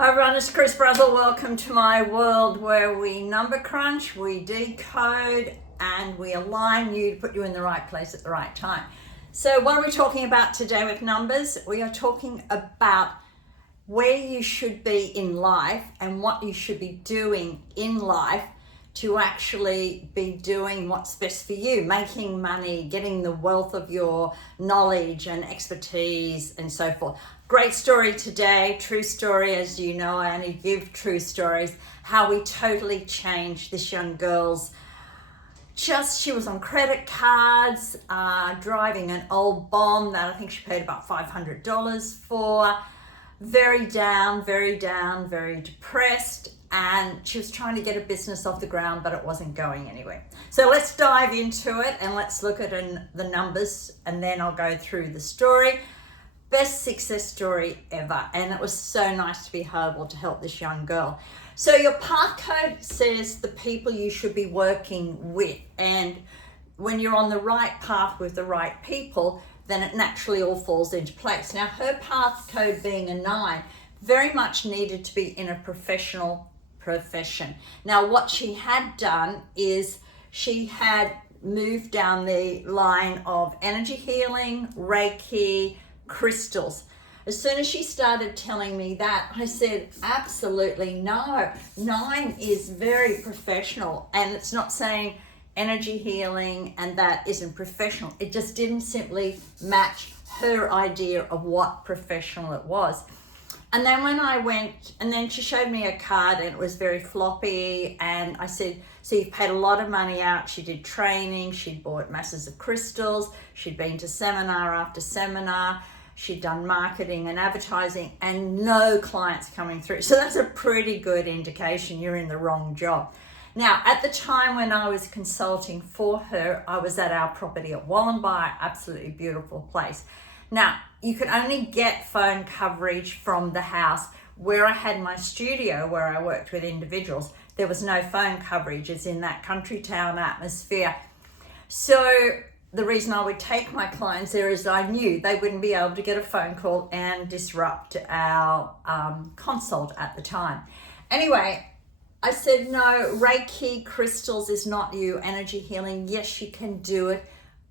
Hi everyone, it's Chris Brazel. Welcome to my world where we number crunch, we decode, and we align you to put you in the right place at the right time. So what are we talking about today with numbers? We are talking about where you should be in life and what you should be doing in life to actually be doing what's best for you, making money, getting the wealth of your knowledge and expertise and so forth. Great story today, true story. As you know, I only give true stories, how we totally changed this young girl's, she was on credit cards, driving an old bomb that I think she paid about $500 for, very down, very depressed, and she was trying to get a business off the ground, but it wasn't going anywhere. So let's dive into it and let's look at the numbers, and then I'll go through the story. Best success story ever, and it was so nice to be able to help this young girl. So your path code says the people you should be working with, and when you're on the right path with the right people, then it naturally all falls into place. Now her path code being a 9 very much needed to be in a professional profession. Now what she had done is she had moved down the line of energy healing, Reiki, crystals. As soon as she started telling me that, I said, absolutely no. 9 is very professional, and it's not saying energy healing and that isn't professional. It just didn't simply match her idea of what professional it was. And then when I went, and then she showed me a card and it was very floppy, and I said, so you've paid a lot of money out. She did training, she'd bought masses of crystals, she'd been to seminar after seminar, she'd done marketing and advertising, and no clients coming through. So that's a pretty good indication you're in the wrong job. Now, at the time when I was consulting for her, I was at our property at Wallenby, absolutely beautiful place. Now, you could only get phone coverage from the house. Where I had my studio, where I worked with individuals, there was no phone coverage. It's in that country town atmosphere. So the reason I would take my clients there is I knew they wouldn't be able to get a phone call and disrupt our consult at the time. Anyway, I said, no, Reiki, crystals is not you. Energy healing, yes, you can do it,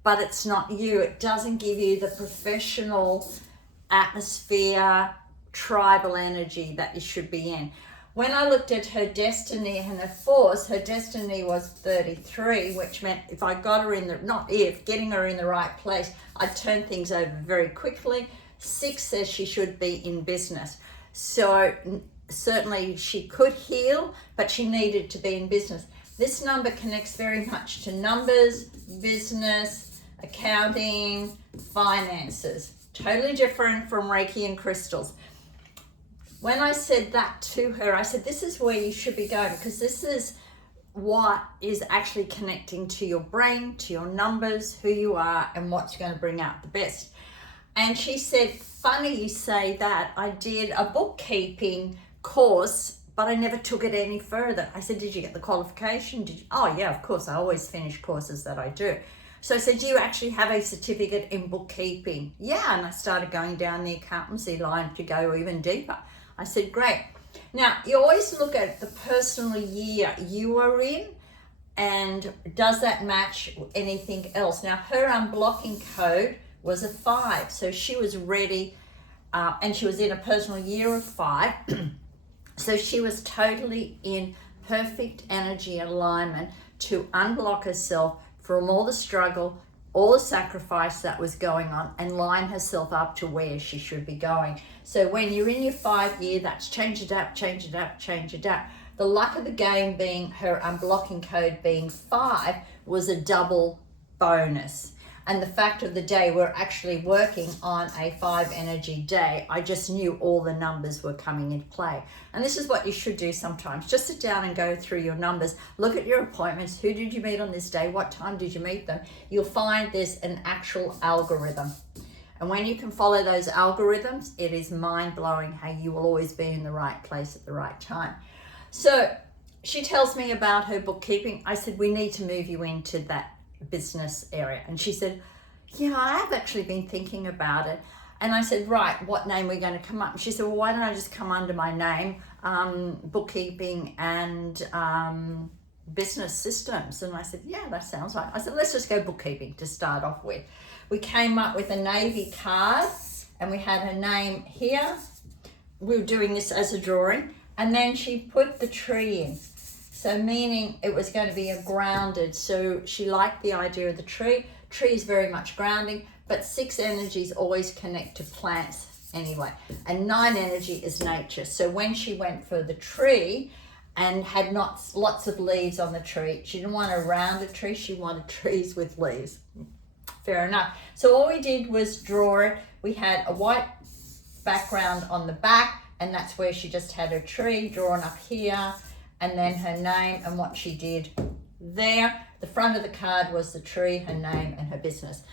but it's not you. It doesn't give you the professional atmosphere, tribal energy that you should be in. When I looked at her destiny and her force, her destiny was 33, which meant if I got her in the, not if, getting her in the right place, I'd turn things over very quickly. 6 says she should be in business. So certainly she could heal, but she needed to be in business. This number connects very much to numbers, business, accounting, finances. Totally different from Reiki and crystals. When I said that to her, I said, this is where you should be going, because this is what is actually connecting to your brain, to your numbers, who you are, and what's going to bring out the best. And she said, funny you say that. I did a bookkeeping course, but I never took it any further. I said, did you get the qualification? Did you? Oh yeah, of course. I always finish courses that I do. So I said, do you actually have a certificate in bookkeeping? Yeah, and I started going down the accountancy line to go even deeper. I said, great. Now, you always look at the personal year you are in, and does that match anything else? Now, her unblocking code was a 5, so she was ready, and she was in a personal year of 5. So she was totally in perfect energy alignment to unblock herself from all the struggle, all the sacrifice that was going on, and line herself up to where she should be going. So when you're in your 5 year, that's change it up, change it up, change it up. The luck of the game being her unblocking code being 5 was a double bonus. And the fact of the day, we're actually working on a 5 energy day. I just knew all the numbers were coming into play. And this is what you should do sometimes. Just sit down and go through your numbers. Look at your appointments. Who did you meet on this day? What time did you meet them? You'll find there's an actual algorithm. And when you can follow those algorithms, it is mind-blowing how you will always be in the right place at the right time. So she tells me about her bookkeeping. I said, we need to move you into that business area. And she said, yeah, I have actually been thinking about it. And I said, right, what name are we going to come up? And she said, well, why don't I just come under my name, bookkeeping and business systems? And I said, yeah, that sounds right. I said, let's just go bookkeeping to start off with. We came up with a navy card and we had her name here. We were doing this as a drawing, and then she put the tree in. So meaning it was going to be a grounded. So she liked the idea of the tree. Tree is very much grounding, but 6 energies always connect to plants anyway. And 9 energy is nature. So when she went for the tree and had not lots of leaves on the tree, she didn't want a rounded tree, she wanted trees with leaves. Fair enough. So all we did was draw it. We had a white background on the back, and that's where she just had her tree drawn up here, and then her name and what she did there. The front of the card was the tree, her name, and her business.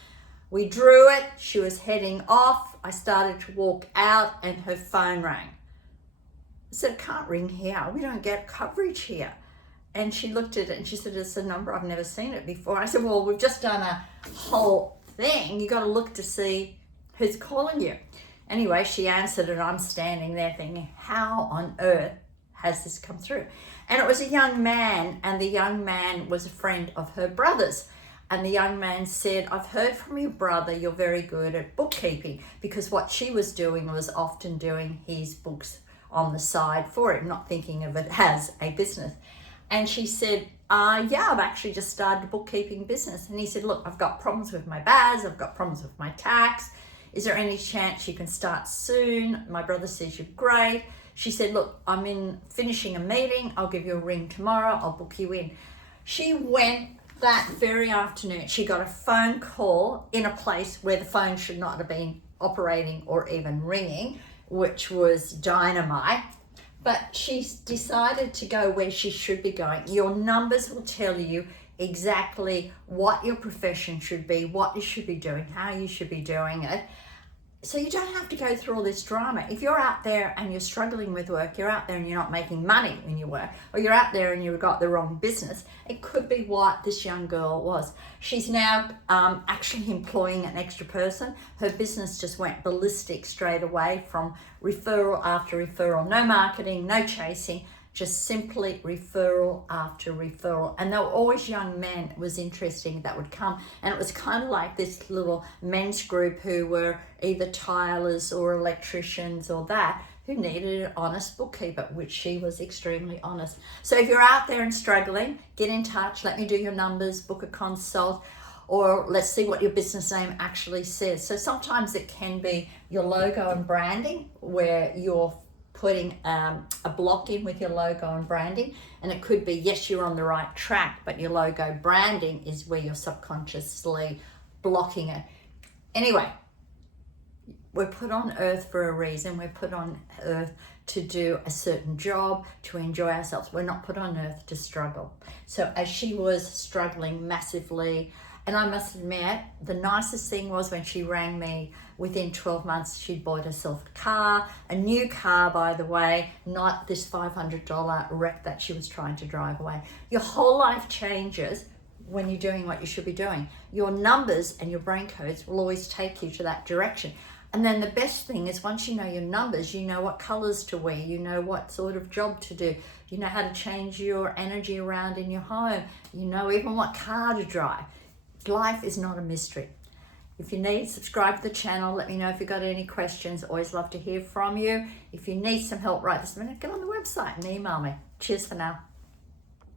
We drew it. She was heading off. I started to walk out, and her phone rang. I said, it can't ring here. We don't get coverage here. And she looked at it and she said, it's a number, I've never seen it before. I said, well, we've just done a whole thing. You got to look to see who's calling you. Anyway, she answered, and I'm standing there thinking, how on earth has this come through? And it was a young man, and the young man was a friend of her brother's. And the young man said, I've heard from your brother you're very good at bookkeeping, because what she was doing was often doing his books on the side for him, not thinking of it as a business. And she said, yeah, I've actually just started a bookkeeping business. And he said, look, I've got problems with my BAS, I've got problems with my tax. Is there any chance you can start soon? My brother says you're great. She said, look, I'm finishing a meeting. I'll give you a ring tomorrow. I'll book you in. She went that very afternoon. She got a phone call in a place where the phone should not have been operating or even ringing, which was dynamite. But she decided to go where she should be going. Your numbers will tell you exactly what your profession should be, what you should be doing, how you should be doing it. So you don't have to go through all this drama. If you're out there and you're struggling with work, you're out there and you're not making money when you work, or you're out there and you've got the wrong business, it could be what this young girl was. She's now actually employing an extra person. Her business just went ballistic straight away, from referral after referral. No marketing, no chasing, just simply referral after referral. And they were always young men. It was interesting that would come. And it was kind of like this little men's group who were either tilers or electricians or that, who needed an honest bookkeeper, which she was extremely honest. So if you're out there and struggling, get in touch. Let me do your numbers, book a consult, or let's see what your business name actually says. So sometimes it can be your logo and branding, where you're putting a block in with your logo and branding, and it could be, yes, you're on the right track, but your logo branding is where you're subconsciously blocking it. Anyway, we're put on earth for a reason. We're put on earth to do a certain job, to enjoy ourselves. We're not put on earth to struggle. So as she was struggling massively, and I must admit, the nicest thing was when she rang me. Within 12 months, she'd bought herself a car, a new car, by the way, not this $500 wreck that she was trying to drive away. Your whole life changes when you're doing what you should be doing. Your numbers and your brain codes will always take you to that direction. And then the best thing is, once you know your numbers, you know what colors to wear, you know what sort of job to do, you know how to change your energy around in your home, you know even what car to drive. Life is not a mystery. If you need, subscribe to the channel. Let me know if you've got any questions. Always love to hear from you. If you need some help right this minute, get on the website and email me. Cheers for now.